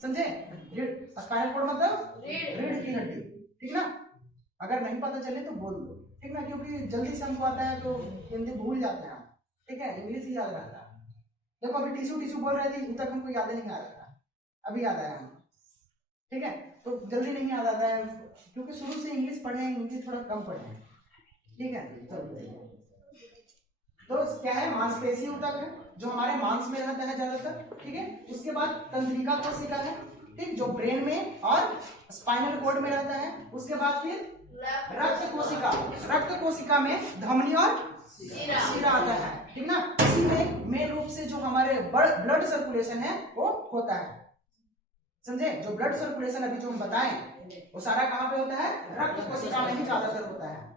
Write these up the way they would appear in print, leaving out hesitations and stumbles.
समझे? Spinal cord मतलब रीढ़ की हड्डी, ठीक ना? अगर नहीं पता चले तो बोल दो, ठीक ना, क्योंकि जल्दी से हमको आता है तो हिंदी भूल जाते हैं, ठीक है, इंग्लिश ही याद रहता है। देखो अभी टिश्यू टिश्यू बोल रहे थे, अब तक हमको याद नहीं आ रहा था, अभी याद आया हम, ठीक है। तो जल्दी नहीं याद आता है क्योंकि शुरू से इंग्लिश पढ़े हैं, हिंदी थोड़ा कम पढ़े हैं, ठीक है। तो क्या है, मांसपेशी ऊतक है जो हमारे मांस में रहता है ज्यादातर, ठीक है। उसके बाद तंत्रिका कोशिका है, ठीक, जो ब्रेन में और स्पाइनल कॉर्ड में रहता है। उसके बाद फिर रक्त कोशिका, रक्त कोशिका में धमनी और शिरा आता है, ठीक ना। इसी में मेन रूप से जो हमारे ब्लड सर्कुलेशन है वो होता है, समझे? जो ब्लड सर्कुलेशन अभी जो हम बताएं वो सारा कहाँ पे होता है, रक्त कोशिका में ही ज्यादातर होता है,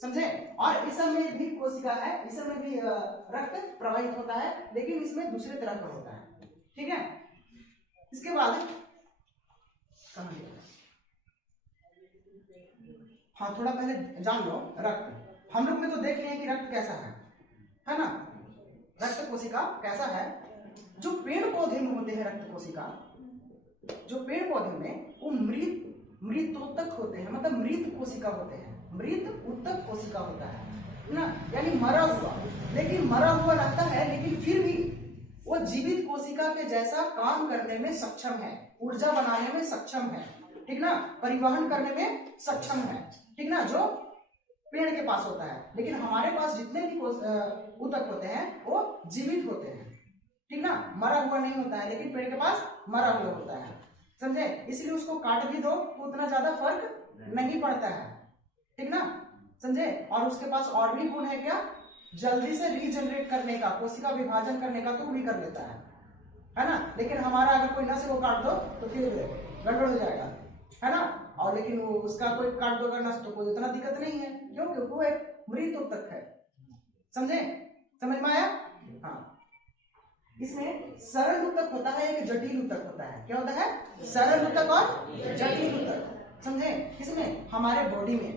समझे? और इस सब में भी कोशिका है, इस सब में भी रक्त प्रवाहित होता है, लेकिन इसमें दूसरे तरह का होता है, ठीक है। इसके बाद हाँ, थोड़ा पहले जान लो रक्त। हम लोग में तो देख लिए कि रक्त कैसा है ना? रक्त कोशिका कैसा है? जो पेड़ पौधे में होते हैं रक्त कोशिका, जो पेड़ पौधे में वो मृतोत्तक होते हैं, मतलब मृत कोशिका होते हैं, मृत उत्तक कोशिका होता है ना, यानी मरा हुआ, लेकिन मरा हुआ रहता है, लेकिन फिर भी वो जीवित कोशिका के जैसा काम करने में सक्षम है, ऊर्जा बनाने में सक्षम है, ठीक ना, परिवहन करने में सक्षम है, ठीक ना, जो पेड़ के पास होता है। लेकिन हमारे पास जितने भी ऊतक होते हैं वो जीवित होते हैं, ठीक ना, मरा हुआ नहीं होता है, लेकिन पेड़ के पास मरा हुआ होता है, समझे? इसलिए उसको काट भी दो तो उतना ज्यादा फर्क नहीं पड़ता है, ठीक ना, समझे? और उसके पास और भी गुण है क्या, जल्दी से रीजनरेट करने का, कोशिका विभाजन करने का, तो भी कर लेता है ना। लेकिन हमारा अगर कोई नस को काट दो तो फिर गड़बड़ हो जाएगा, है ना। और लेकिन वो उसका कोई काट दो अगर नस तो कोई उतना दिक्कत नहीं है, क्यों? क्योंकि वो एक मृत ऊतक है, समझे? समझ में आया? हाँ। इसमें सरल ऊतक होता है, एक जटिल ऊतक होता है। क्या होता है? सरल ऊतक और जटिल ऊतक, समझे? इसमें हमारे बॉडी में,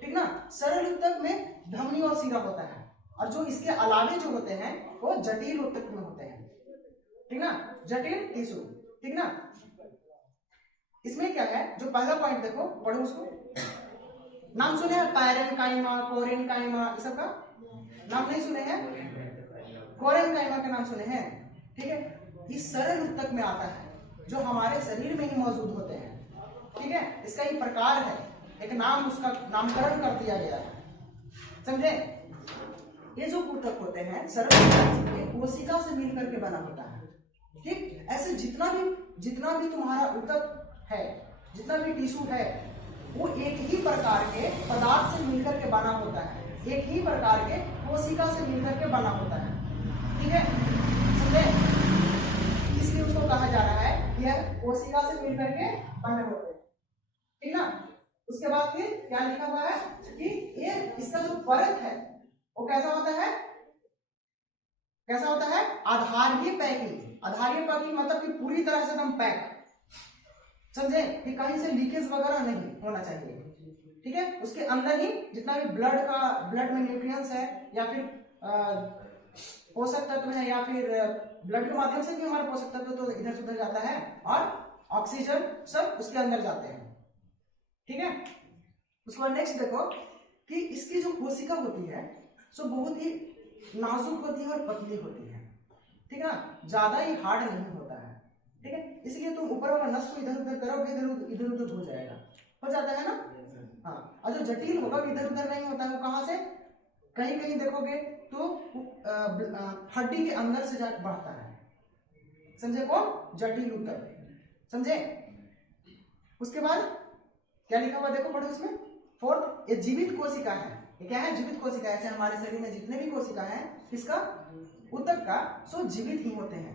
ठीक ना, सरल ऊतक में धमनी और शिरा होता है, और जो इसके अलावे जो होते हैं वो जटिल ऊतक में होते हैं, ठीक ना, जटिल टिश्यू, ठीक ना। इसमें क्या है, जो पहला पॉइंट देखो, पढ़ो उसको। नाम सुने हैं पैरेनकाइमा, कोरेनकाइमा, इस सब का नाम नहीं सुने हैं? कोरेनकाइमा का नाम सुने हैं, ठीक है। इस सरल ऊतक में आता है, जो हमारे शरीर में ही मौजूद होते हैं, ठीक है। इसका ही प्रकार है, एक नाम, उसका नामकरण कर दिया गया है, समझे? ये जो ऊतक होते हैं सरल ऊतक, ये कोशिका से मिलकर के बना होता है, ठीक। ऐसे जितना भी तुम्हारा ऊतक है, जितना भी टिश्यू है, वो एक ही प्रकार के पदार्थ से मिलकर के बना होता है, एक ही प्रकार के कोशिका से मिलकर के बना होता है, ठीक है, समझे? इसलिए उसको कहा जा रहा है कि यह कोशिका से मिलकर के बने होते हैं, ठीक ना। उसके बाद फिर क्या लिखा हुआ है कि ये इसका जो परत है वो कैसा होता है, कैसा होता है? आधारीय पैकिंग। आधारीय पैकिंग मतलब कि पूरी तरह से एकदम पैक, समझे? कि कहीं से लीकेज वगैरह नहीं होना चाहिए, ठीक है। उसके अंदर ही जितना भी ब्लड में न्यूट्रिएंट्स है, या फिर पोषक तत्व है, या फिर ब्लड के माध्यम से भी हमारे पोषक तत्व तो इधर से उधर जाता है, और ऑक्सीजन सब उसके अंदर जाते हैं, ठीक है। उसके बाद नेक्स्ट देखो कि इसकी जो कोशिका होती है सो बहुत ही नाजुक होती है और पतली होती है, ठीक है ना, ज्यादा ही हार्ड नहीं होता है, ठीक है। इसलिए तुम ऊपर वाला नस को इधर उधर करोगे, इधर उधर हो जाएगा, हो जाता है ना। हाँ, और जो जटिल होगा इधर उधर नहीं होता है, कहां से, कहीं कहीं देखोगे तो हड्डी के अंदर से बढ़ता है, समझे? कौन? जटिल ऊतक, समझे? उसके बाद क्या लिखा हुआ देखो, पढ़ो इसमें। फोर्थ, ये जीवित कोशिका है। ये क्या है? जीवित कोशिका। ऐसे हमारे शरीर में जितने भी कोशिका है, किसका? ऊतक का, सो जीवित ही होते हैं।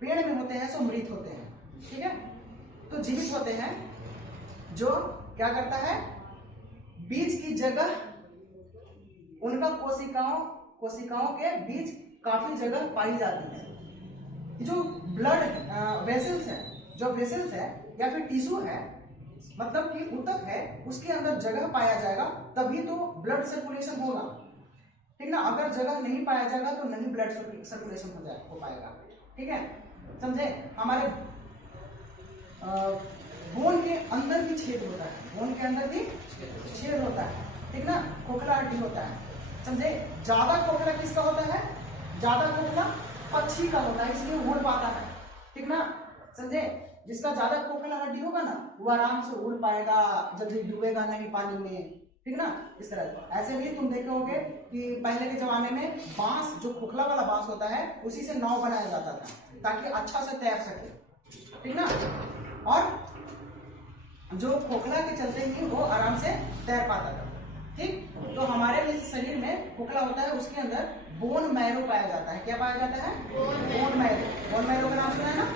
पेड़ में होते हैं सो मृत होते हैं, ठीक है। तो जीवित होते हैं, जो क्या करता है, बीज की जगह उनका कोशिकाओं के बीच काफी जगह पाई जाती है। जो ब्लड वेसल्स है, जो वेसल्स है या फिर टिश्यू है, मतलब कि ऊतक है, उसके अंदर जगह पाया जाएगा तभी तो ब्लड सर्कुलेशन होगा, ठीक ना। अगर जगह नहीं पाया जाएगा तो नहीं ब्लड सर्कुलेशन हो पाएगा, ठीक है, समझे? हमारे बोन के अंदर भी छेद होता है, बोन के अंदर भी छेद होता है, ठीक ना, खोखला हड्डी होता है, समझे। ज्यादा खोखला किसका होता है, ज्यादा खोखला पक्षी का होता है, इसलिए उड़ पाता है, ठीक ना, समझे। जिसका ज्यादा खोखला हड्डी होगा ना वो आराम से उड़ पाएगा, जल्दी डूबेगा नहीं पानी में, ठीक ना। इस तरह ऐसे भी तुम देखोगे कि पहले के जमाने में बांस, जो खोखला वाला बांस होता है, उसी से नाव बनाया जाता था ताकि अच्छा से तैर सके, ठीक ना। और जो खोखला के चलते ही वो आराम से तैर पाता था, ठीक। तो हमारे में शरीर में खोखला होता है, उसके अंदर बोन मैरो पाया जाता है। क्या पाया जाता है, बोन मैरो। बोन मैरो का नाम सुना है ना,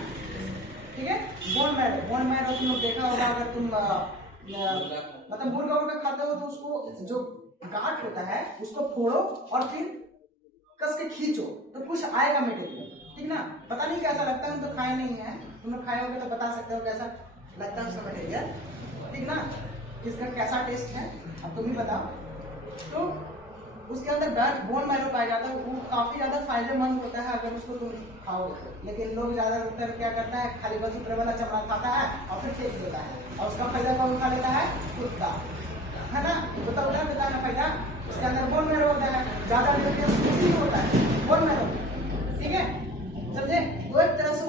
ठीक है। बोन मैरो, बोन मैरो तुम लोग देखा होगा, अगर तुम मतलब मुर्गा उर्गा खाते हो तो उसको जो गांठ होता है उसको फोड़ो और फिर कस के खींचो तो कुछ आएगा मटेरियल, ठीक ना। पता नहीं कैसा लगता है, हम तो खाए नहीं है, तुम लोग खाए होगे तो बता सकते हो कैसा लगता है उसका मटेरियल, ठीक ना, इसका कैसा टेस्ट है, अब तुम ही बताओ। तो उसके अंदर बोन मैरो पाया जाता है, वो काफी ज्यादा फायदेमंद होता है अगर उसको तुम खाओगे तो। लेकिन लोग ज्यादातर क्या करता है, खाली बस ऊपर वाला चमड़ा खाता है और फिर फेंक देता है, और उसका फायदा कौन खा लेता है, कुत्ता, है ना। कुत्ता उठा देता है ना फायदा, उसके अंदर बोन मैरो होता है, ज्यादा न्यूट्रिएंट्स होता है बोन मैरो, ठीक है, समझे। वो एक तरह से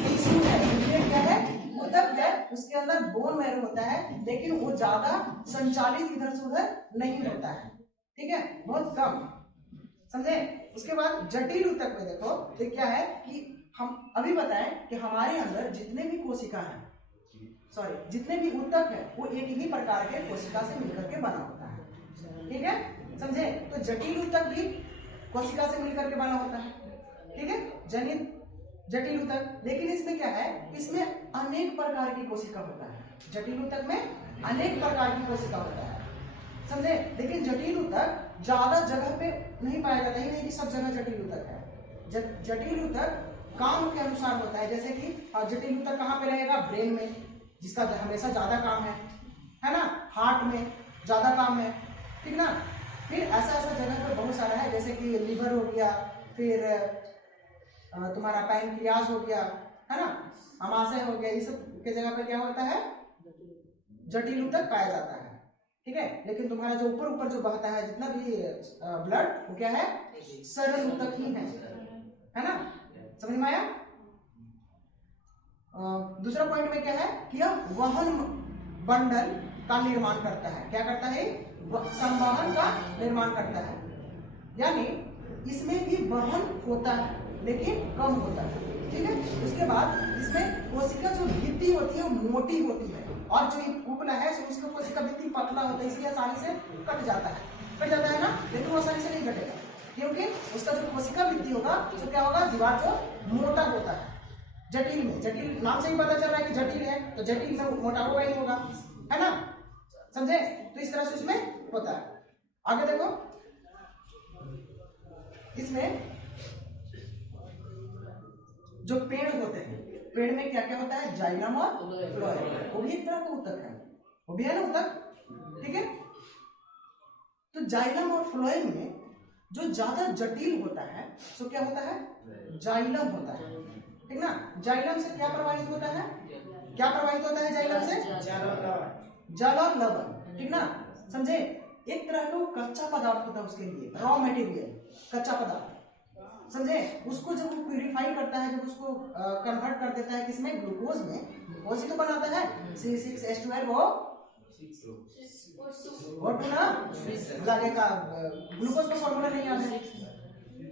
टिश्यू है, क्या है, ऊतक है, उसके अंदर बोन मैरो होता है, लेकिन वो ज्यादा संचालित इधर से उधर नहीं होता है, ठीक है, बहुत कम, समझे। उसके बाद जटिल ऊतक में देखो तो क्या है कि हम अभी बताएं कि हमारे अंदर जितने भी कोशिका है, सॉरी जितने भी ऊतक है, वो एक ही प्रकार के कोशिका से मिलकर के बना होता है, ठीक है, समझे। तो जटिल ऊतक भी कोशिका से मिलकर के बना होता है, ठीक है, जटिल ऊतक। लेकिन इसमें क्या है, इसमें अनेक प्रकार की कोशिका होता है, जटिल ऊतक में अनेक प्रकार की कोशिका होता है, समझे। लेकिन जटिल ऊतक ज्यादा जगह पे नहीं पाया जाता, ही नहीं कि सब जगह जटिल ऊतक है। जटिल ऊतक काम के अनुसार होता है, जैसे कि जटिल ऊतक कहाँ पे रहेगा, ब्रेन में, जिसका हमेशा ज्यादा काम है ना, हार्ट में ज्यादा काम है, ठीक ना। फिर ऐसा जगह पे बहुत सारा है, जैसे कि लिवर हो गया, फिर तुम्हारा पैनक्रियाज हो गया, है ना, अमाशय हो गया, ये सब के जगह पे क्या होता है, जटिल ऊतक पाया जाता है, ठीक है। लेकिन तुम्हारा जो ऊपर जो बहता है जितना भी ब्लड, वो क्या है, सरल ऊतक ही है ना, समझ में आया। दूसरा पॉइंट में क्या है कि यह वहन बंडल का निर्माण करता है। क्या करता है, संवहन का निर्माण करता है, यानी इसमें भी वहन होता है लेकिन कम होता है, ठीक है। उसके बाद इसमें कोशिका जो भित्ति होती है वो मोटी होती है, और जो उपला है उसका कोशिका भित्ति पतला होता है, इसलिए आसानी से कट जाता है ना, लेकिन वो आसानी से नहीं कटेगा, क्योंकि उसका जो कोशिका भित्ति होगा तो क्या होगा, दीवार जो मोटा होता है। जटिल में, जटिल नाम से ही पता चल रहा है कि जटिल है, तो जटिल में मोटा होगा ही होगा, है ना, समझे। तो इस तरह से उसमें होता है। आगे देखो, इसमें जो पेड़ होते हैं, पेड़ में क्या क्या होता है, जाइलम और फ्लोएम, वो भी एक तरह का ऊतक है, वो भी है ना ऊतक, ठीक है। तो जाइलम और फ्लोएम में जो ज्यादा जटिल होता है तो क्या होता है, जाइलम होता है, ठीक ना। जाइलम से क्या प्रवाहित होता है, जाइलम से जल और लवण, ठीक ना, समझे। एक तरह का कच्चा पदार्थ होता है उसके लिए, रॉ मटेरियल, कच्चा पदार्थ, समझे। उसको जब वो प्यूरिफाई करता है, जब उसको कन्वर्ट कर देता है किसमें, ग्लूकोज में, ग्लूकोज ही तो बनाता है, C6H12O O2 ना, आगे का ग्लूकोज का फॉर्मूला नहीं याद है,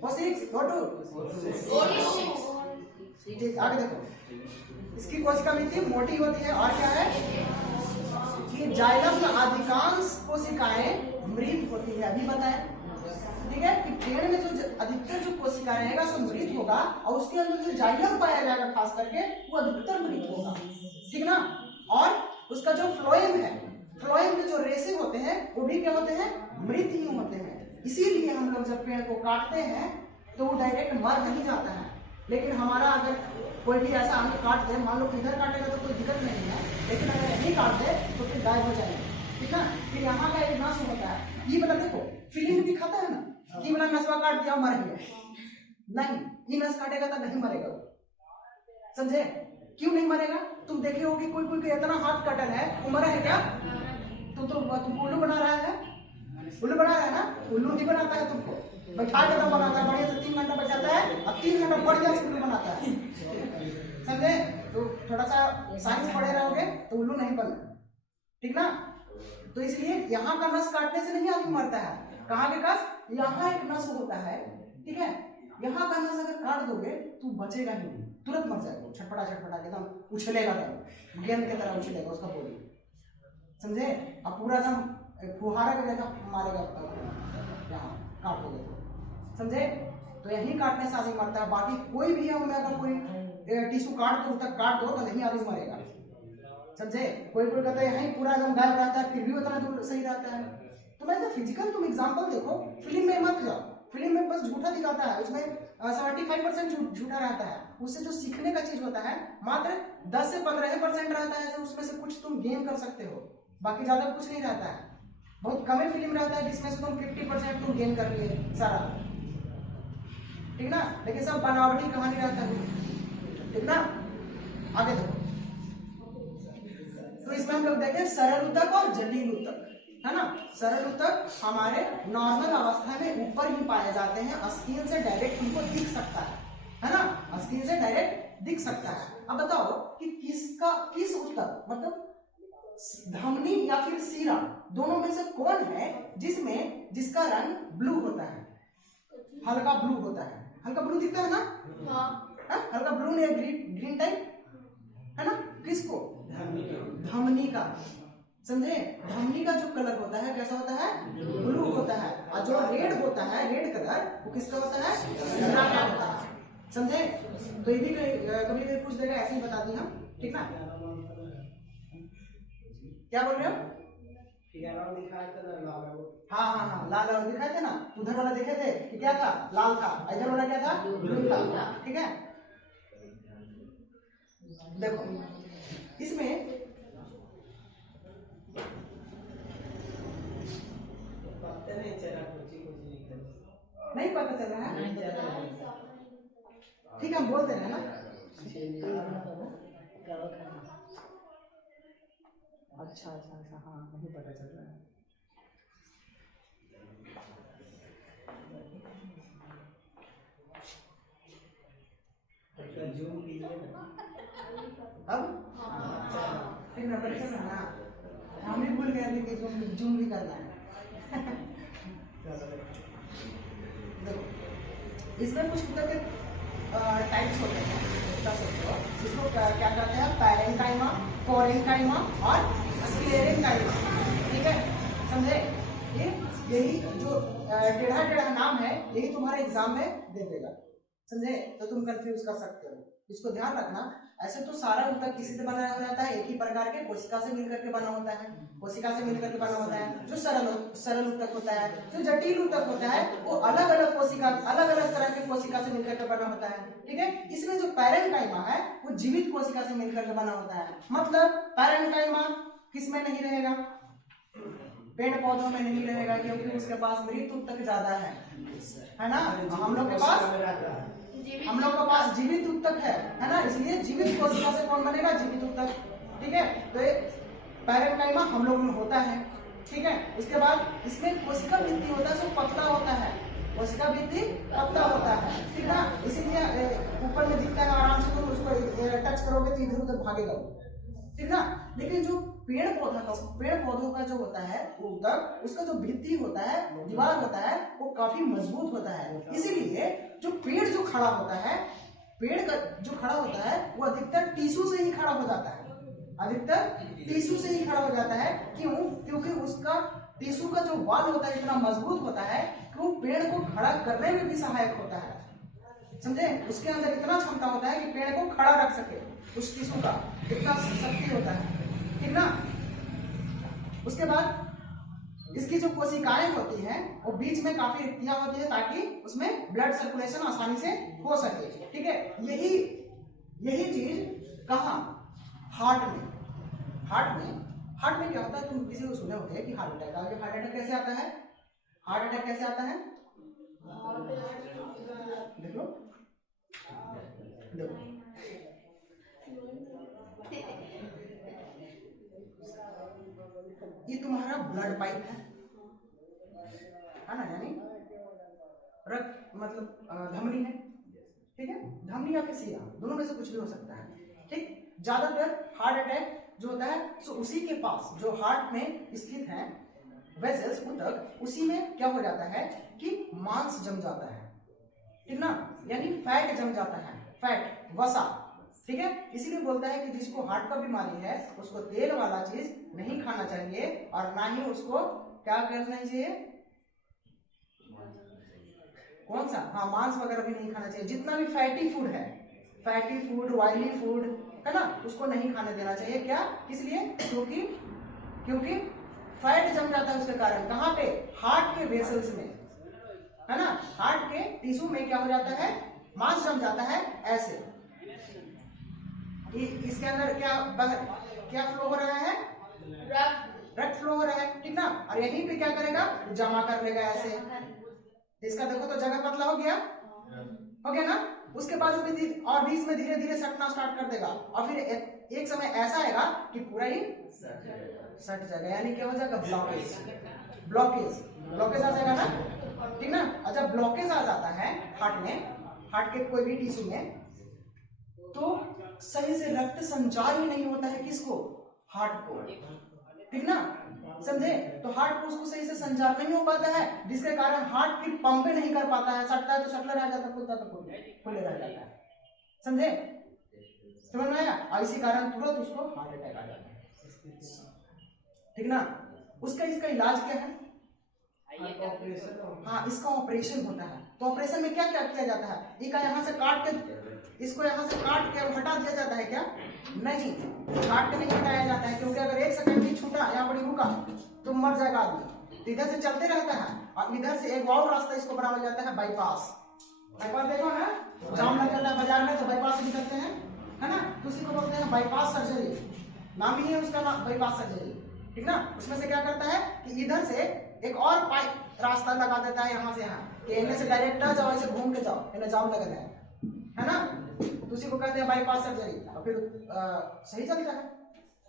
O6O2। आगे देखो, इसकी कोशिका भित्ति मोटी होती है, और क्या है कि जाइलम में अधिकांश कोशिकाएं मृत होती है, अभी बताएं, ठीक है, कि पेड़ में जो अधिकतर जो कोशिका रहेगा सो मृत होगा, और उसके अंदर जो जाइलम पाया जाएगा खास करके वो अधिकतर मृत होगा, ठीक ना। और उसका जो फ्लोएम है, फ्लोएम के जो रेशे होते हैं वो भी क्या होते हैं, मृत ही होते हैं। इसीलिए हम लोग जब पेड़ को काटते हैं तो वो डायरेक्ट मर नहीं जाता है, लेकिन हमारा अगर कोई भी ऐसा हमें काट दे, मान लो इधर काटेगा तो कोई दिक्कत नहीं है, लेकिन अगर यहीं काट दे तो फिर गायब हो जाएगा, ठीक ना। फिर यहाँ का एक नस होता है, ये वाला देखो फिल्म में दिखाता है ना, ये वाला नसवा काट दिया मर गया, नहीं, ये नस काटेगा तो नहीं मरेगा, समझे। क्यों नहीं मरेगा? तुम देखे हो कि कोई कोई का इतना हाथ कटल है, वो मरा है क्या? तुमको उल्लू बना रहा है, उल्लू बना रहा है ना? उल्लू नहीं बनाता है तुमको, बैठा के दम बनाता है, बढ़िया से 3 घंटा बैठाता है, अब 3 घंटा बढ़िया से उल्लू बनाता है, समझे? तो थोड़ा सा साइंस पढ़े रहोगे तो उल्लू नहीं बनना, ठीक ना? तो इसलिए यहाँ का नस काटने से नहीं आदमी मरता है। कहाँ के नस? यहाँ एक नस होता है, ठीक है? यहाँ का नस अगर काट दोगे तो बचेगा ही नहीं, तुरंत मर जाएगा, छटपटा छटपटा एकदम उछलेगा, एकदम गेंद की तरह उछलेगा उसका बॉडी, समझे? अब पूरा एकदम फुहारा के जैसा मारेगा यहाँ काट दोगे तो, समझे? तो यही काटने से आदमी मरता है। बाकी कोई भी है अगर कोई टिश्यू काट दो, तक काट दो तो नहीं आदमी मरेगा, समझे? कोई कोई कहता है यहीं पूरा एकदम गायब रहता है, फिर भी उतना दूर सही रहता है। तो मैं फिजिकल तुम एग्जांपल देखो, फिल्म में मत जाओ, फिल्म में बस झूठा दिखाता है, उसमें 75% झूठा रहता है, उससे जो सीखने का चीज होता है मात्र 10 से 15% रहता है, तो उसमें से कुछ तुम गेन कर सकते हो, बाकी ज्यादा कुछ नहीं रहता है। बहुत कम फिल्म रहता है जिसमें से तुम 50% तुम गेन कर लिए सारा, ठीक ना? लेकिन सब बनावटी कहानी रहता है, ठीक ना? आगे देखो, तो इसमें हम लोग देखें सरल उत्तक और जटिल उत्तक, है ना? सरल उत्तक हमारे नॉर्मल अवस्था में ऊपर ही पाए जाते हैं, स्किन से डायरेक्ट उनको दिख सकता है ना? स्किन से डायरेक्ट दिख सकता है। अब बताओ कि किस उत्तक मतलब धमनी या फिर सीरा दोनों में से कौन है जिसका रंग ब्लू होता है, हल्का ब्लू होता है? हल्का ब्लू दिखता है ना? हाँ, हल्का ब्लू नहीं, ग्रीन टाइप, है ना? किसको? धमनी का, समझे? धमनी का जो कलर होता है कैसा होता है? ब्लू होता है। और जो रेड होता है, रेड कलर, वो किसका होता है? सीरा का होता है, समझे? तो ये भी कभी कभी पूछ देगा, ऐसे ही बता दी हम, ठीक ना? क्या बोल रहे हो? हाँ हाँ हाँ, लाल रंग दिखाए थे ना, उधर वाला देखे थे कि क्या था? लाल था, इधर वाला क्या था? ब्लू था, ठीक है? देखो इसमें नहीं पता चल रहा है, ठीक है हम बोलते हैं ना। अच्छा अच्छा अच्छा, हाँ नहीं पता चल रहा है। अब ठीक ना, पता चल रहा ना? हम भी भूल गए थे कि जूम भी करना है। देखो इसमें कुछ मतलब टाइप्स होते हैं, इसको क्या कहते हैं? पैरेंकाइमा, कोरेंकाइमा और स्क्लेरेंकाइमा, ठीक है? समझे? यही जो टेढ़ा टेढ़ा नाम है, यही तुम्हारे एग्जाम में दे देगा, समझे? तो तुम कंफ्यूज कर सकते हो, इसको ध्यान रखना। ऐसे तो सारा उत्तक किसी से बना रहता है, एक ही प्रकार के कोशिका से मिलकर के बना होता है, कोशिका से मिलकर के बना होता है। जो सरल उत्तक होता है, जो जटिल उत्तक होता है, वो अलग अलग कोशिका, अलग अलग तरह के कोशिका से मिलकर के बना होता है, ठीक है? इसमें जो पैरेंकाइमा है वो जीवित कोशिका से मिलकर के बना होता है। मतलब पैरेंकाइमा किसमें नहीं रहेगा? पेड़ पौधों में नहीं रहेगा, क्योंकि उसके पास मृत उत्तक ज्यादा है ना? हम लोग के पास जीवित उत्तक है ना? इसलिए जीवित कोशिका से कौन बनेगा? जीवित उत्तक, ठीक है? तो पैरेंकाइमा हम लोग में होता है, ठीक है? उसके बाद इसमें कोशिका भित्ति होता है, जो पतला होता है, कोशिका भित्ति पतला होता है, ठीक है? इसीलिए ऊपर में दिखता है, आराम से तुम उसको टच करोगे तो इधर उधर भागेगा, ठीक ना? लेकिन जो पेड़ पौधों का जो होता है उत्तक, उसका जो भित्ति होता है, दीवार होता है, वो काफी मजबूत होता है। इसीलिए जो पेड़ जो खड़ा होता है, पेड़ का जो खड़ा होता है वो अधिकतर टिश्यू से ही खड़ा हो जाता है, अधिकतर टिश्यू से ही खड़ा हो जाता है। क्यों? क्योंकि उसका टिश्यू का जो वाल होता है इतना मजबूत होता है कि वो पेड़ को खड़ा करने में भी सहायक होता है, समझे? उसके अंदर इतना क्षमता होता है कि पेड़ को खड़ा रख सके, उस टिश्यू का इतना शक्ति होता है, ठीक ना? उसके बाद इसकी जो कोशिकाएं होती हैं वो बीच में काफी रिक्तियां होती है, ताकि उसमें ब्लड सर्कुलेशन आसानी से हो सके, ठीक है? यही चीज कहाँ? हार्ट में क्या होता है? तुम किसी को सुने होगे कि हार्ट अटैक आ गया। हार्ट अटैक कैसे आता है? हार्ट अटैक कैसे आता है? देख लो, ब्लड पाइप है ना, यानी रक्त मतलब धमनी है, ठीक है, धमनी या फिर सिरा, दोनों में से कुछ भी हो सकता है, ठीक। ज्यादातर हार्ट अटैक जो होता है सो उसी के पास जो हार्ट में स्थित है वेसल्स ऊतक, उसी में क्या हो जाता है कि मांस जम जाता है, ठीक ना, यानी फैट जम जाता है, फैट वसा, ठीक है। इसीलिए बोलता है कि जिसको हार्ट का बीमारी है उसको तेल वाला चीज नहीं खाना चाहिए और ना ही उसको क्या करना चाहिए, कौन सा, हाँ मांस वगैरह भी नहीं खाना चाहिए, जितना भी फैटी फूड है, फैटी फूड, ऑयली फूड है ना, उसको नहीं खाने देना चाहिए। क्या, इसलिए क्योंकि फैट जम जाता है उसके कारण, कहाँ पे, हार्ट के वेसल्स में, है ना, हार्ट के टिश्यू में क्या हो जाता है, मांस जम जाता है ऐसे। इसके अंदर क्या फ्लो हो रहा है, रक्त फ्लो हो रहा है, ठीक ना, और यहीं पे क्या करेगा, जमा कर लेगा ऐसे। इसका देखो तो जगह पतला हो गया ना, उसके बाद और बीच में धीरे धीरे सटना स्टार्ट कर देगा और फिर एक समय ऐसा आएगा कि पूरा ही सट जाएगा, यानी क्या हो जाएगा, ब्लॉकेज, ब्लॉकेज आ जाएगा ना, ठीक ना। और जब ब्लॉकेज आ जाता है हार्ट में, हार्ट के कोई भी टिश्यू में, तो सही से रक्त संचार ही नहीं होता है, किसको, हार्ट को, ठीक ना, समझे। तो हार्ट को उसको सही से संचार नहीं हो पाता है, जिसके कारण हार्ट फिर पंप नहीं कर पाता है, सटता है तो सटला रह जाता है, खुलता तो खुले रह जाता है, समझे, समझ में आया। और इसी कारण तुरंत उसको हार्ट अटैक आ जाता है, ठीक ना। इसका इलाज क्या है, हाँ इसका ऑपरेशन होता है। तो ऑपरेशन में क्या क्या किया जाता है, एक यहाँ से काट के, इसको यहाँ से काट के हटा दिया जाता है क्या, नहीं, काट के नहीं हटाया जाता है, क्योंकि अगर एक सेकंड भी छूटा यहाँ पर रुका तो मर जाएगा आदमी। तो इधर से चलते रहता है और इधर से एक और रास्ता इसको बनाया जाता है, बाईपास। बाईपास देखो ना, जाम लग जाता है बाजार में तो बाईपास से निकलते हैं, है ना, तो उसी को बोलते हैं बाईपास सर्जरी, नाम ही है उसका, नाम बाईपास सर्जरी, ठीक ना। उसमें से क्या करता है कि इधर से एक और पाइप रास्ता लगा देता है यहाँ से यहाँ, कि इन्हें से डायरेक्ट आ जाओ, ऐसे घूम के जाओ, इन्हें जाम लगना है ना, तो उसी को कहते हैं बाईपास सर्जरी, और फिर सही चलता है,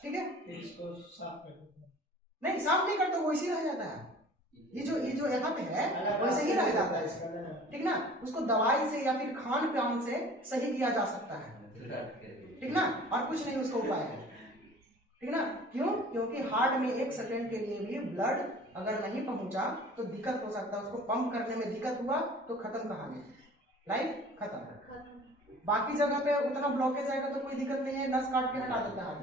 ठीक है। इसको साफ नहीं, साफ नहीं करते, वो इसी रह जाता है, ये जो यहाँ पे है वैसे ही रह जाता है, ठीक ना। उसको दवाई से या फिर खान पान से सही किया जा सकता है, ठीक ना, और कुछ नहीं उसका उपाय है, ठीक ना। क्यों, क्योंकि हार्ट में एक सेकंड के लिए भी ब्लड अगर नहीं पहुंचा तो दिक्कत हो सकता है, उसको पंप करने में दिक्कत हुआ तो खत्म कहानी, लाइफ खत्म। बाकी जगह पे उतना ब्लॉकेज आएगा तो कोई दिक्कत नहीं है, नस काट के हटा देता है,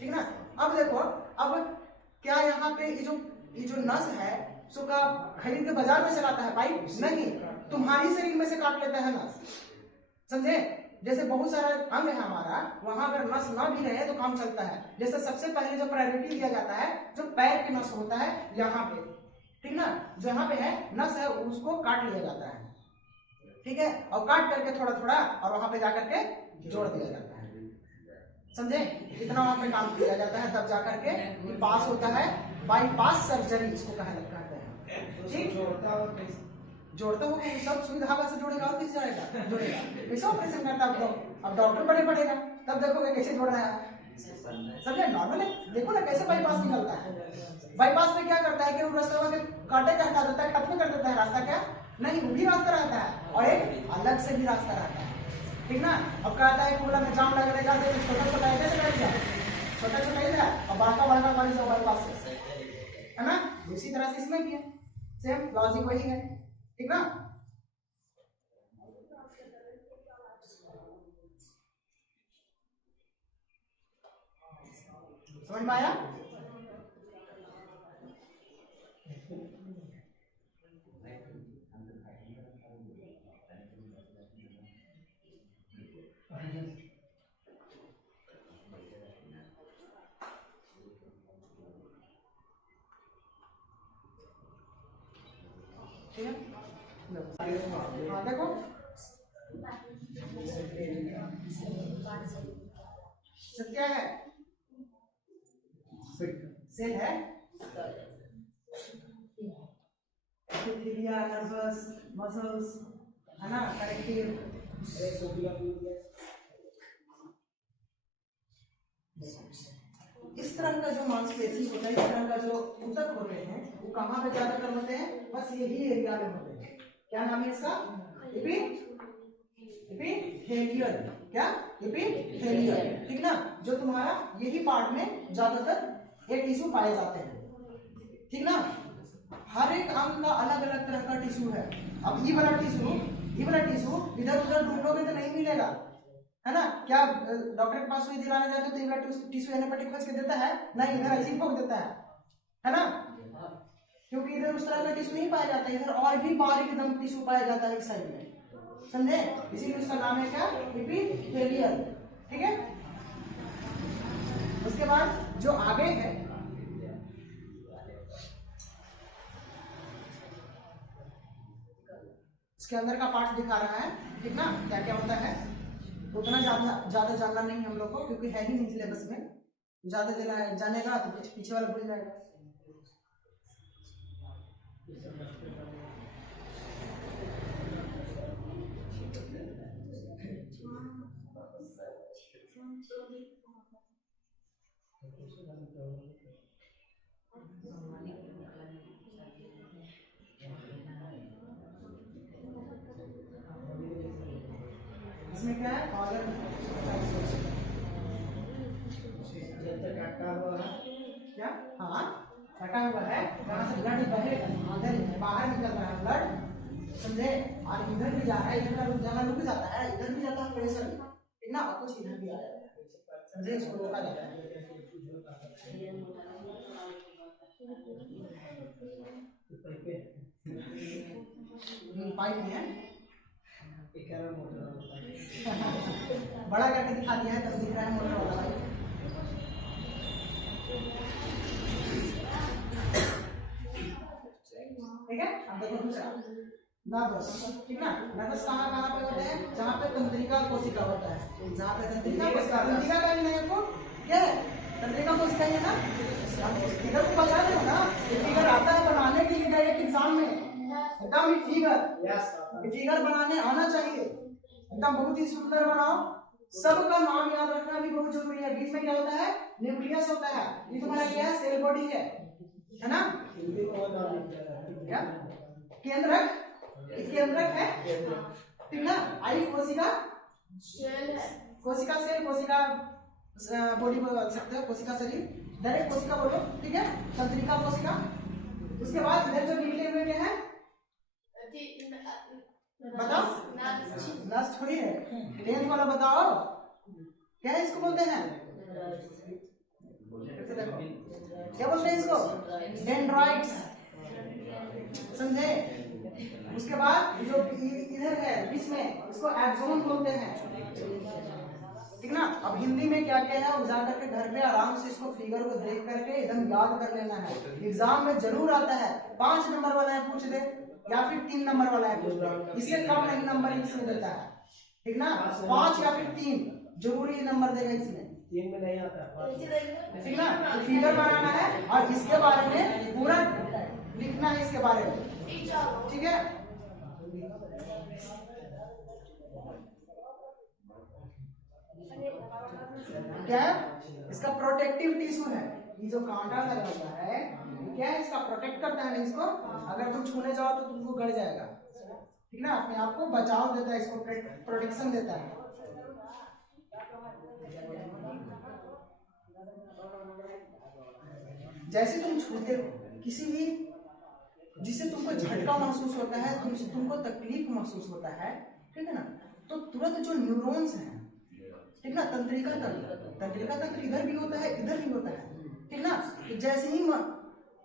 ठीक ना। अब देखो, अब क्या यहाँ पे ये जो नस है सो का खरीद के बाजार में से लाता है पाइप, नहीं, तुम्हारी शरीर में से काट लेता है नस, समझे। जैसे बहुत सारा अंग है हमारा, वहां अगर नस ना भी रहे तो काम चलता है। जैसे सबसे पहले जो प्रायोरिटी दिया जाता है जो पैर के नस होता है यहाँ पे, ठीक ना, जो यहाँ पे है नस है उसको काट लिया जाता है, ठीक है, और काट करके थोड़ा थोड़ा और वहां पे जाकर के जोड़ दिया जाता है, समझे। इतना वहां पे काम किया जाता है, तब जाकर के पास होता है बाईपास सर्जरी, इसको कहते हैं, ठीक। जोड़ता हो सब सुई धागा से जोड़ेगा और किस जाएगा, जोड़ेगा, कैसे ऑपरेशन करता है अब डॉक्टर बड़े पड़ेगा, तब देखोगे कैसे जोड़ रहा है, समझे। नॉर्मल है, देखो ना कैसे बाईपास निकलता है। बाईपास में क्या करता है कि वो रास्ता के काटे का हटा देता है, खत्म कर देता है रास्ता, क्या नहीं, वो भी रास्ता रहता है और एक अलग से भी रास्ता रहता है, ठीक ना। अब कहता है कूड़ा में जाम लगेगा, छोटा छोटा ऐसे करेगा, छोटा छोटा इधर और बड़का बड़का वाली सब बाईपास से, है ना। इसी तरह से इसमें भी है, सेम लॉजिक वही है, ठीक ना। समझ में आया। हाँ देखो, सब क्या है, सेल है, नर्वस मसल्स, है ना, करेक्टिव, इस तरह का जो मांसपेशी होता है, इस तरह का जो ऊतक होते हैं, वो कहाँ पे ज्यादातर होते हैं? बस यही एरिया में होते हैं। क्या नाम है इसका? एपिथेलियल। क्या? एपिथेलियल, ठीक ना? जो तुम्हारा यही पार्ट में ज्यादातर ये टिश्यू पाए जाते हैं, ठीक ना? हर एक अंग का अलग अलग तरह का टिश्यू है। अब ये वाला टिश्यू इधर उधर ढूंढोगे तो नहीं मिलेगा, है ना? क्या डॉक्टर के पास सुई दिलाने जाते हो तो ये वाला टिश्यू एनेपेटिक खोज के देता है? नहीं, इधर ऐसे ही ठोक देता है ना? क्योंकि इधर उस तरह का टिश्यू नहीं पाया जाता, इधर और भी बारीक एकदम टिश्यू पाया जाता है इस साइड में, समझे? इसीलिए उसका नाम है क्या? एपिथेलियल, ठीक है? उसके बाद जो आगे है, इसके अंदर का पार्ट दिखा रहा है, ठीक ना? क्या क्या होता है उतना ज्यादा जानना नहीं हम लोग को, क्योंकि है ही नहीं सिलेबस में। ज्यादा जानेगा तो पीछे वाला भूल जाएगा। इसमें क्या है? ऑर्गन क्या? हाँ, फटा हुआ है, जहाँ से ब्लड बाहर निकल रहा है ब्लड, समझे? और इधर भी जा रहा है, इधर जहाँ रुक जाता है, इधर भी जाता है प्रेशर, ठीक ना? और कुछ इधर भी आ जाता है, समझे? इसको रोका जाता है। पाइप नहीं है, बड़ा करके दिखा दिया है, तब दिख रहा है मोटर वाला पाइप। ठीक है? अब देखो दूसरा नर्वस, ठीक ना? नर्वस कहाँ पे होते हैं? जहाँ पे तंत्रिका कोशिका होता है, जहाँ पे तंत्रिका कोशिका का ही नहीं आपको क्या है? तंत्रिका कोशिका ही है ना? फिगर को बचा रहे हो ना? ये फिगर आता है बनाने के लिए डायरेक्ट एग्जाम में, एकदम फिगर बनाने आना चाहिए, एकदम बहुत ही सुंदर बनाओ। सबका नाम याद रखना भी बहुत जरूरी है। बीच में क्या होता है? न्यूक्लियस होता है। ये तुम्हारा क्या है? सेल बॉडी है ना? क्या केंद्रक? केंद्रक है, ठीक ना? आई कोशिका सेल, कोशिका बॉडी बोल सकते हो, कोशिका शरीर, डायरेक्ट कोशिका बोलो, ठीक है? तंत्रिका कोशिका। उसके बाद इधर जो निकले हुए क्या है? बताओ, नस थोड़ी है, 10th वाला बताओ क्या है इसको बोलते हैं? क्या बोलते हैं इसको? डेंड्राइट्स, समझे? उसके बाद जो इधर है बीच में, इसको एक्सोन बोलते हैं, ठीक ना? अब हिंदी में क्या क्या है, जा करके घर पे आराम से इसको फिगर को देख करके एकदम याद कर लेना है। एग्जाम में जरूर आता है, 5 नंबर वाला है पूछ दे, या फिर 3 नंबर वाला है पूछ दे, इससे कम नहीं नंबर इसमें देता है, ठीक ना? 5 या फिर 3 जरूरी नंबर देगा इसमें, 3 में नहीं आता, ठीक ना? तो फिगर बनाना है और इसके बारे में पूरा लिखना है इसके बारे में, ठीक है? क्या है? इसका प्रोटेक्टिव टिश्यू है, ये जो कांटा लगा हुआ है क्या है? इसका प्रोटेक्ट करता है इसको, अगर तुम छूने जाओ तो तुमको गड़ जाएगा, ठीक ना? अपने आप को बचाव देता है, इसको प्रोटेक्शन देता है। जैसे तुम छूते हो किसी भी, जिससे तुमको झटका महसूस होता है, तुमको तकलीफ महसूस होता है, ठीक है ना? तो तुरंत जो न्यूरॉन्स हैं, ठीक ना? तंत्रिका तंत्र इधर भी होता है, इधर भी होता है, ठीक ना? तो जैसे ही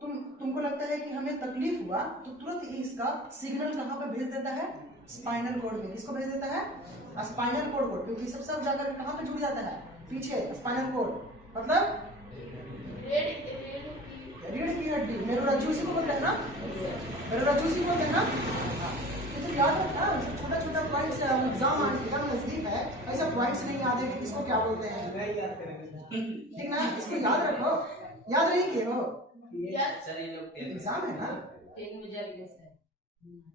तुमको लगता है कि हमें तकलीफ हुआ, तो तुरंत इसका सिग्नल कहाँ पे भेज देता है? स्पाइनल कोड में। किसको भेज देता है? स्पाइनल कोड को, क्योंकि सब जाकर कहाँ पे जुड़ जाता है? पीछे स्पाइनल कोड, मतलब रीढ़ की हड्डी, मेरुरज्जु को बोलते हैं ना, मेरुरज्जु बोलते हैं ना। तो याद रखना, छोटा छोटा पॉइंट्स एग्जाम नजदीक है, ऐसा पॉइंट्स नहीं याद है कि इसको क्या बोलते हैं, ठीक ना? इसको याद रखो, याद नहीं किए हो, एग्जाम है ना?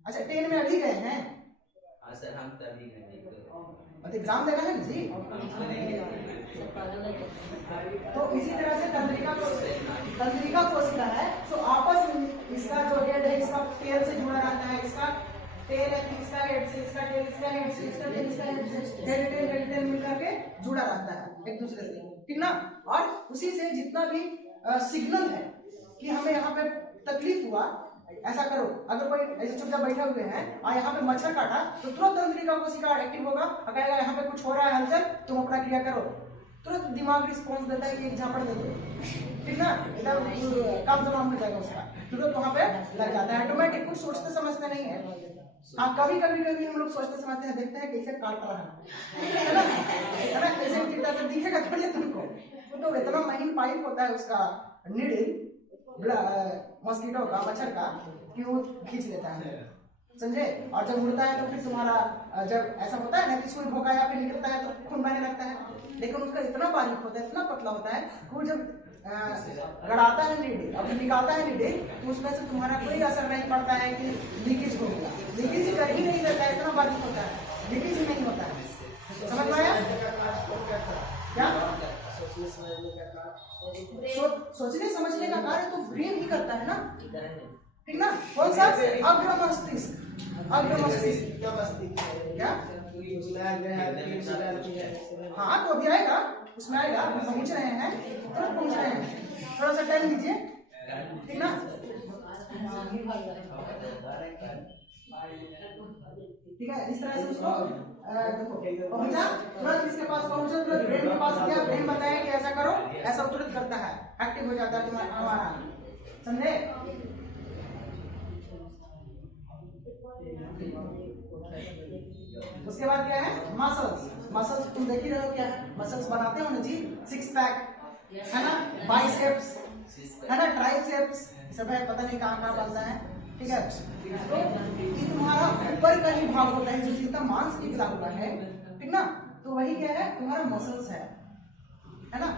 अच्छा 10 में अभी गए हैं? सर हम तभी गए, तो एग्जाम देना है जी। तो इसी तरह से तंत्रिका तंत्रिका कोशिका है तो आपस में इसका जो हेड है इसका टेल से जुड़ा रहता है, इसका टेल है इसका हेड से, इसका टेल इसका हेड से, इसका टेल इसका हेड से, हेड टेल मिलकर के जुड़ा रहता है एक दूसरे से, ठीक ना। और उसी से जितना भी सिग्नल है कि हमें यहाँ पे तकलीफ हुआ, ऐसा करो, अगर कोई ऐसे चुपचाप बैठे हुए हैं और यहाँ पे मच्छर काटा तो तुरंत तंत्रिका कोशिका एक्टिव होगा और कहेगा यहाँ पे कुछ हो रहा है हलचल, तुम अपना क्रिया करो, तुरंत दिमाग रिस्पॉन्स देता है कि एक झापड़ दे दो, ठीक ना, एकदम काम तमाम हो जाएगा उसका, तुरंत वहाँ पे लग जाता है ऑटोमेटिक, कुछ सोचते समझते नहीं है। हाँ कभी कभी हम लोग सोचते समझते हैं, देखते हैं कैसे काट रहा है ना, कैसे टिकता तो दिखेगा थोड़ी तुमको, तो इतना महीन पाइप होता है उसका नीडल मॉस्किटो का, मच्छर का, कि वो खींच लेता है, समझे। और जब उड़ता है तो फिर तुम्हारा जब ऐसा होता है ना कि सुई भोंका या फिर निकलता है तो खून बहने लगता है, लेकिन उसका इतना बारीक होता है, इतना पतला होता है, वो जब गड़ाता है नीडल और निकालता है नीडल तो उसमें से तुम्हारा कोई असर नहीं पड़ता है कि लीकेज हो गया, लीकेज कर ही नहीं देता है, इतना बारीक होता है, लीकेज ही नहीं होता है, समझ में आया क्या? सोचने समझने का कार्य तो ब्रेन ही करता है ना, ठीक ना। कौन सा? अग्र मस्तिष्क, अग्र मस्तिष्क क्या? हाँ तो अभी आएगा, उसमें आएगा, हम पहुंच रहे हैं, तुरंत पहुंच रहे हैं, थोड़ा सा टाइम दीजिए, ठीक ना। ठीक है, इस तरह से उसको देखो पहुंचा, तुरंत इसके पास पहुंचा, तुरंत ब्रेन के पास गया, ब्रेन बताया कि ऐसा करो, ऐसा तुरंत करता है, एक्टिव हो जाता है तुम्हारा हमारा, समझे। उसके बाद क्या है? मसल्स, मसल्स तुम देख ही रहे हो क्या है, मसल्स बनाते हो ना जी, सिक्स पैक है ना, बाइसेप्स है ना, ट्राइसेप्स सब है, पता नहीं कहाँ बनता है, ठीक है। तो ये तुम्हारा ऊपर का ही भाग होता है जो जितना मांस निकला हुआ है, ठीक ना, तो वही क्या है तुम्हारा मसल्स है ना,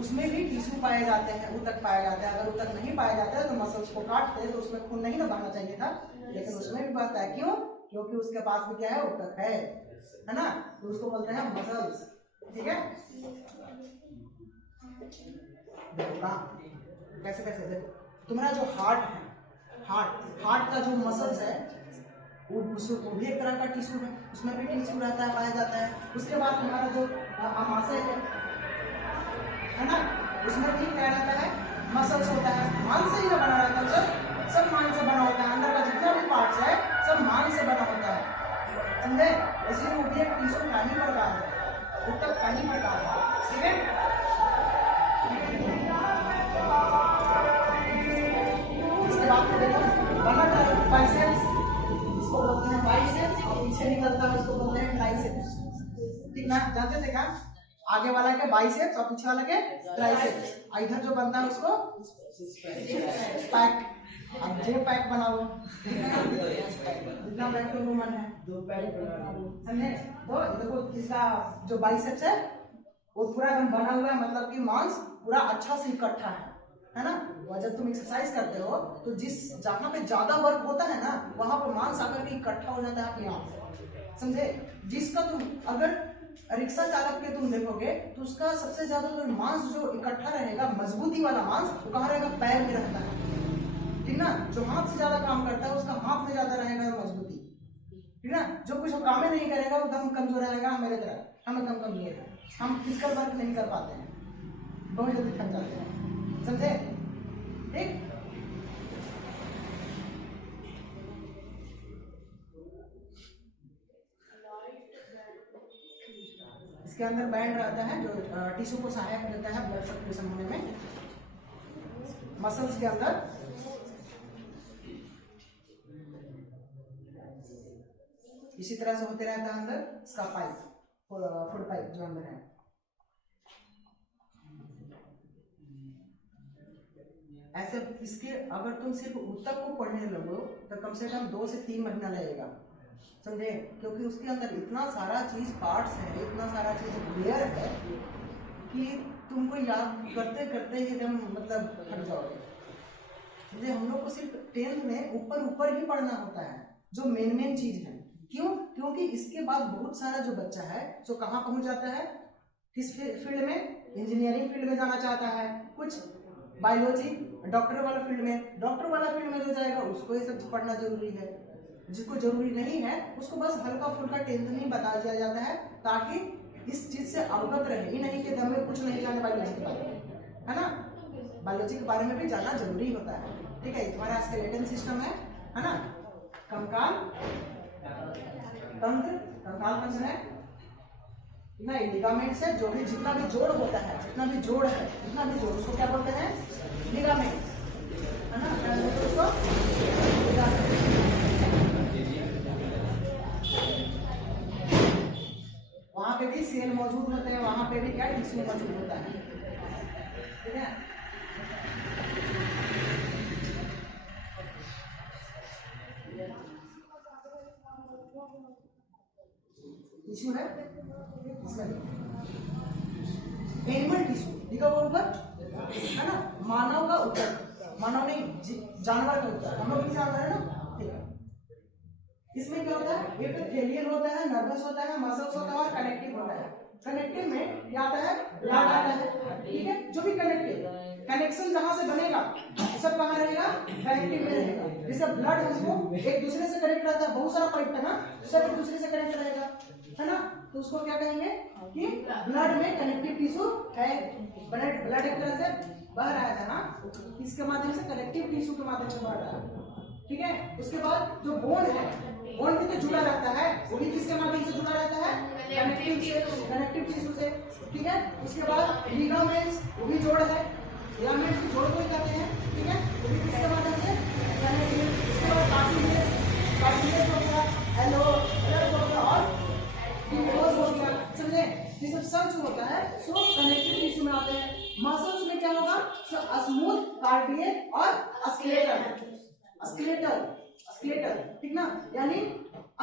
उसमें भी टिश्यू पाए जाते हैं, ऊतक पाए जाते हैं, अगर ऊतक नहीं पाए जाते हैं तो मसल्स को काटते हैं तो उसमें खून नहीं ना बहना चाहिए था, लेकिन उसमें भी बहता है, क्यों? क्योंकि उसके पास भी क्या है, ऊतक है ना, तो उसको बोलते हैं मसल्स, ठीक है। देखो कैसे कैसे, देखो तुम्हारा जो हार्ट है, हार्ट का जो मसल्स है वो भी एक तरह का टिश्यू है, उसमें भी टिश्यू रहता है, पाया जाता है। उसके बाद हमारा जो आमाशय है ना, उसमें भी क्या रहता है, मसल्स होता है, मांस से ही ना बना रहता है, सब मांस से बना होता है, अंदर का जितना भी पार्ट्स है सब मांस से बना होता है, समझे। इसलिए वो भी एक टिश्यू का ही प्रकार है, ऊतक का ही प्रकार है, ठीक है। इसके बाद देखो बना था बाइसेप्स, इसको बोलते हैं बाइसेप्स, और पीछे निकलता है उसको बोलते हैं ट्राइसेप्स, ठीक ना, जानते थे क्या? आगे वाला के बाइसेप्स और पीछे वाला के ट्राइसेप्स, इधर जो बनता है उसको पैक, अब जे पैक बनाओ जितना पैक तो मन है, दो पैक बना लो, समझे। तो देखो इसका जो बाइसेप्स है वो पूरा एकदम बना हुआ है, मतलब कि मांस पूरा अच्छा से इकट्ठा है ना। और जब तुम एक्सरसाइज करते हो तो जिस जहाँ पे ज्यादा वर्क होता है ना वहां पर मांस आकर के इकट्ठा हो जाता है अपने आप, समझे। जिसका तुम अगर रिक्शा चालक के तुम देखोगे तो उसका सबसे ज्यादा जो मांस जो इकट्ठा रहेगा, मजबूती वाला मांस, वो कहाँ रहेगा? पैर में रहता है, ठीक ना। जो हाथ से ज्यादा काम करता है उसका हाथ में ज्यादा रहेगा मजबूती, ठीक ना। जो कुछ काम नहीं करेगा वो दम कमजोर रहेगा, मेरे तरह हमें कम कमजोर है, हम फिजिकल वर्क नहीं कर पाते हैं, बहुत जल्दी थक जाते हैं, समझे, ठीक। इसके अंदर बैंड रहता है जो टिश्यू को सहायक देता है ब्लड सर्कुलेशन होने में, मसल्स के अंदर। इसी तरह से होते रहता है अंदर इसका पाइप, फुड पाइप जो अंदर है। ऐसे इसके अगर तुम सिर्फ ऊतक को पढ़ने लगो तो कम से कम 2 से 3 महीना लगेगा, समझे, क्योंकि उसके अंदर इतना सारा चीज पार्ट्स है, इतना सारा चीज लेयर है कि तुमको याद करते करते ही एकदम मतलब थक जाओगे, समझे। हम लोग को सिर्फ 10th में ऊपर ऊपर ही पढ़ना होता है जो मेन चीज है, क्यों? क्योंकि इसके बाद बहुत सारा जो बच्चा है जो कहाँ पहुंच जाता है, किस फील्ड में? इंजीनियरिंग फील्ड में जाना चाहता है, कुछ बायोलॉजी डॉक्टर वाला फील्ड में, डॉक्टर वाला फील्ड में जो जाएगा उसको ये सब पढ़ना जरूरी है। जिसको जरूरी नहीं है उसको बस हल्का फुल्का टेंशन ही बता दिया जाता है ताकि इस चीज से अवगत रहे, ही नहीं कि दम में कुछ नहीं जाने बायोलॉजी के बारे में, है ना। बायोलॉजी के बारे में भी जानना जरूरी होता है, ठीक है। तुम्हारा स्केलेटन सिस्टम है ना, कंकाल तंत्र, कंकाल तंत्र है ना, लिगामेंट्स है, जो भी जितना भी जोड़ होता है, जितना भी जोड़ है, जितना भी जोड़ उसको क्या बोलते हैं, लिगामेंट, है ना, क्या बोलते हैं उसको, लिगामेंट। वहां पे भी सेल मौजूद होते हैं, वहां पे भी क्या टिश्यू मौजूद होता है, ठीक है। टिश्यू है एनिमल टिश्यू लिखा हुआ ऊपर, है ना, मानव का उत्तर, मानव नहीं जानवर का उत्तर, हम लोग भी जानवर है ना, ठीक है। इसमें क्या होता है, एपिथेलियल होता है, नर्वस होता है, मसल्स होता है और कनेक्टिव होता है। कनेक्टिव में क्या आता है, ब्लड आता है, ठीक है। जो भी कनेक्टिव कनेक्शन जहां से बनेगा सब कहां रहेगा, कनेक्टिव में रहेगा। जैसे ब्लड हमको एक दूसरे से कनेक्ट रहता है, बहुत सारा पाइप है ना, सब एक दूसरे से कनेक्ट रहेगा, है ना, तो उसको क्या कहेंगे कि ब्लड में कनेक्टिव टिश्यू है। ब्लड एक तरह से बह रहा है जहाँ, किसके माध्यम से, कनेक्टिव टिश्यू के माध्यम से बह रहा है, ठीक है। उसके बाद जो बोन है, बोन भी तो जुड़ा रहता है, वो भी किसके माध्यम से जुड़ा रहता है, कनेक्टिव से, कनेक्टिव टिश्यू से, ठीक है। उसके बाद लिगामेंट्स, वो भी जोड़ है, लिगामेंट्स भी जोड़ को ही कहते हैं, ठीक है, वो भी किसके माध्यम से, कनेक्टिव। उसके बाद कार्टिलेज, कार्टिलेज हो गया, एलोलर हो गया और डिम्बोस हो गया, समझे। ये सब जो होता है सो कनेक्टिव टिश्यू में आते हैं। मसल्स में क्या होगा, स्मूथ, कार्डियक और स्केलेटल, स्केलेटल, स्केलेटल, ठीक ना। यानी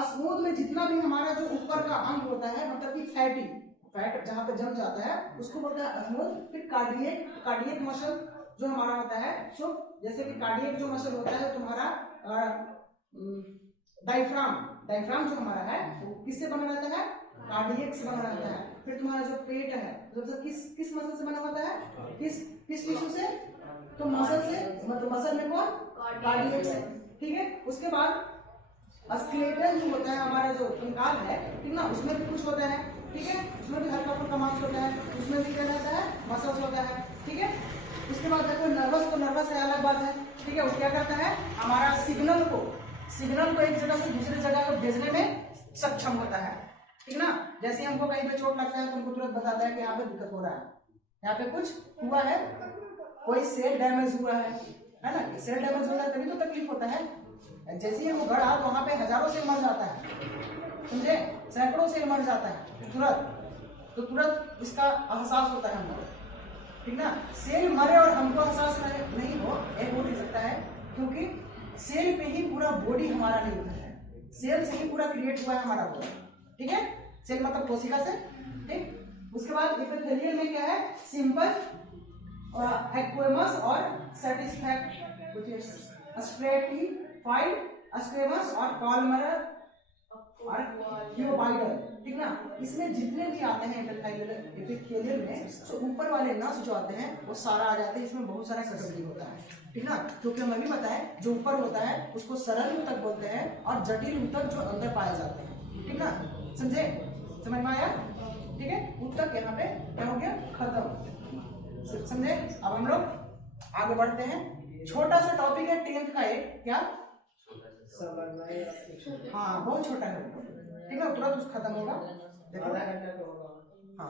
स्मूथ में जितना भी हमारा जो ऊपर का अंग होता है, मतलब कि फैटी, फैट जहां पे जम जाता है उसको बोलते हैं स्मूथ। फिर कार्डियक, कार्डियक मसल जो हमारा होता है, सो जैसे कि कार्डियक जो मसल होता है तुम्हारा डायफ्राम, डायफ्राम जो हमारा है वो किससे बना रहता है, कार्डियक से बना रहता है। फिर तुम्हारा जो पेट है मतलब किस किस मसल से बना होता है, किस किस टिश्यू से, तो मसल से, मतलब मसल में कौन, कार्डियक से, ठीक है। उसके बाद स्केलेटल जो होता है हमारा जो कंकाल है, ठीक ना, उसमें भी कुछ होता है, ठीक है, उसमें भी हल्का फुल्का मांस होता है, उसमें भी क्या रहता है, मसल्स होता है, ठीक है। उसके बाद देखो नर्वस, तो नर्वस है अलग बात है, ठीक है, वो क्या करता है, हमारा सिग्नल को एक जगह से दूसरी जगह को भेजने में सक्षम होता है, ठीक ना। जैसे हमको कहीं पे चोट लगता है तो हमको तुरंत बताता है कि यहाँ पे दिक्कत हो रहा है, यहाँ पे कुछ हुआ है, कोई सेल डैमेज हुआ है ना, सेल डैमेज होता है तभी तो तकलीफ होता है। जैसे ही वो गड़ा तो वहां पे हजारों सेल मर जाता है, समझे, सैकड़ों सेल मर जाता है तुरंत, तो तुरंत इसका एहसास होता है हमको, ठीक ना। सेल मरे और हमको एहसास नहीं हो, एक हो नहीं सकता है, क्योंकि सेल पे ही पूरा बॉडी हमारा निर्भर है, सेल से ही पूरा क्रिएट हुआ है हमारा बॉडी, ठीक है। सेल मतलब कोशिका से, ठीक। उसके बाद एपिथेलियल में क्या है, सिंपल, एक्वेमस और सेटिस्फैक्ट, स्ट्रेटिफाइड, स्क्वेमस और कॉलमर और क्यूबाइडल, ठीक ना। इसमें जितने भी आते हैं एपिथेलियल में, तो ऊपर वाले नस जो आते हैं वो सारा आ जाते हैं, इसमें बहुत सारा कैटेगरी होता है, ठीक ना। क्योंकि हमें भी पता है जो ऊपर होता है उसको सरल ऊतक बोलते हैं और जटिल ऊतक जो अंदर पाए जाते हैं, ठीक ना, समझे, समझ में आया, ठीक है। ऊतक यहाँ पे क्या हो गया, खत्म, समझे। अब हम लोग आगे बढ़ते हैं, छोटा सा टॉपिक है 10th का, एक क्या, हाँ बहुत छोटा है, ठीक है, तुरंत उस खत्म होगा, देखो हाँ